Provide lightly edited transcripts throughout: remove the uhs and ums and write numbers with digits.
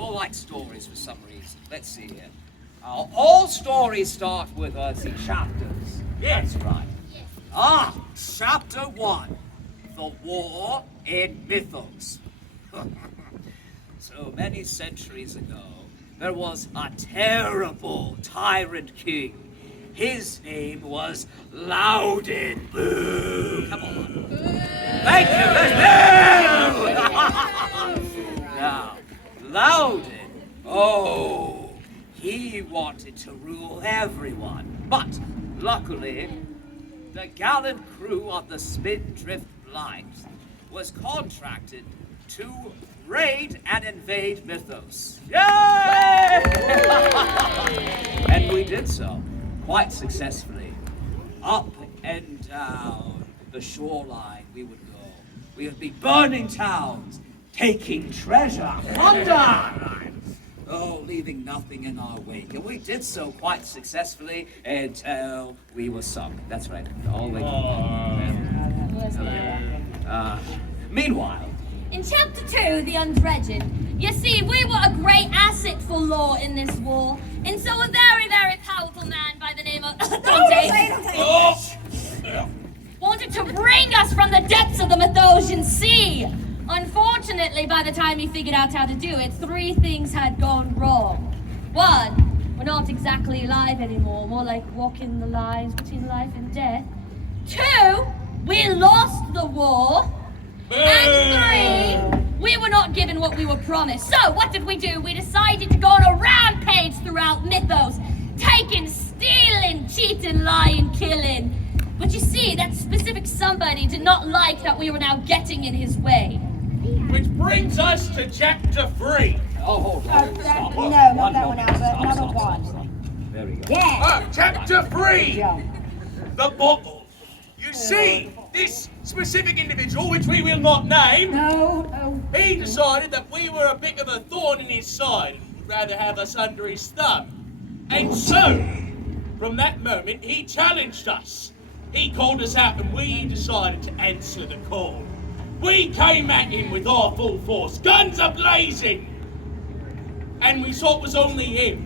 all like stories for some reason. Let's see here. All stories start with, chapters. Yes, right. Yes. Chapter 1. The War in Mythos. So many centuries ago, there was a terrible tyrant king. His name was Loudon. Boo! Come on. Thank you. Now, Loudon, he wanted to rule everyone. But luckily, the gallant crew of the Spindrift Blight was contracted to raid and invade Mythos. Yay! And we did so quite successfully. Up and down the shoreline we would go. We would be burning towns, taking treasure, plunder. Leaving nothing in our wake. And we did so quite successful until we were sunk. That's right. Meanwhile, in Chapter 2, the Un-dredging, you see, we were a great asset for law in this war, and so a very, very powerful man by the name of wanted to bring us from the depths of the Mythosian Sea. Unfortunately, by the time he figured out how to do it, 3 things had gone wrong. 1, we're not exactly alive anymore, more like walking the lines between life and death. 2, we lost the war. And 3, we were not given what we were promised. So what did we do? We decided to go on a rampage throughout Mythos, taking, stealing, cheating, lying, killing. But you see, that specific somebody did not like that we were now getting in his way. Which brings us to Chapter 3. No, not that one, Albert. Another one. There we go. Yeah. Chapter 3. The bottle. You see, this specific individual, which we will not name, he decided that we were a bit of a thorn in his side. He'd rather have us under his thumb. And so, from that moment, he challenged us. He called us out and we decided to answer the call. We came at him with our full force, guns a-blazing. And we saw it was only him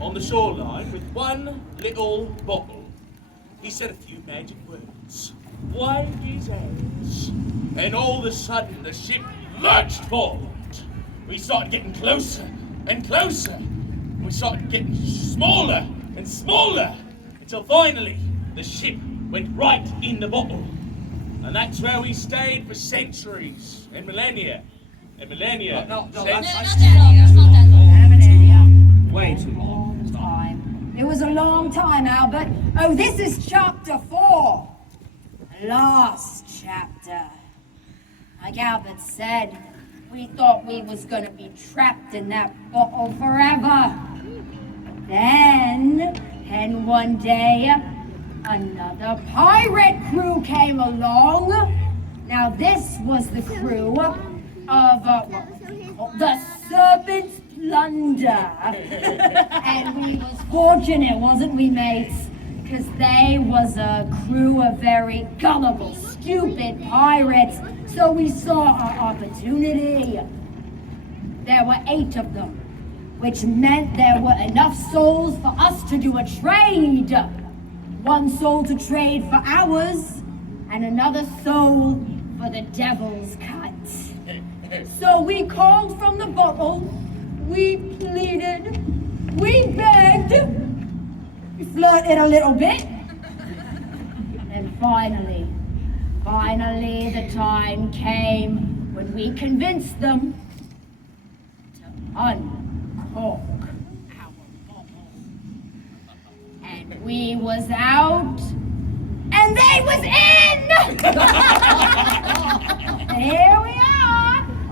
on the shoreline with one little bottle. He said a few magic words, waved his hands, and all of a sudden the ship lurched forward. We started getting closer and closer. We started getting smaller and smaller until finally the ship went right in the bottle. And that's where we stayed for centuries and millennia. And millennia. No, That's not that long. Way too long. It was a long time, Albert. Oh, this is Chapter 4. Last chapter. Like Albert said, we thought we was gonna be trapped in that bottle forever. Then one day, another pirate crew came along. Now this was the crew of the Serpent's Plunder. And we was fortunate, wasn't we, mates? Because they was a crew of very gullible, stupid pirates. So we saw our opportunity. There were 8 of them, which meant there were enough souls for us to do a trade. 1 soul to trade for ours, and another soul for the devil's cut. So we called from the bottle, we pleaded, we begged, we flirted a little bit, and finally the time came when we convinced them to uncork our bottle. And we was out, and they was in! And here we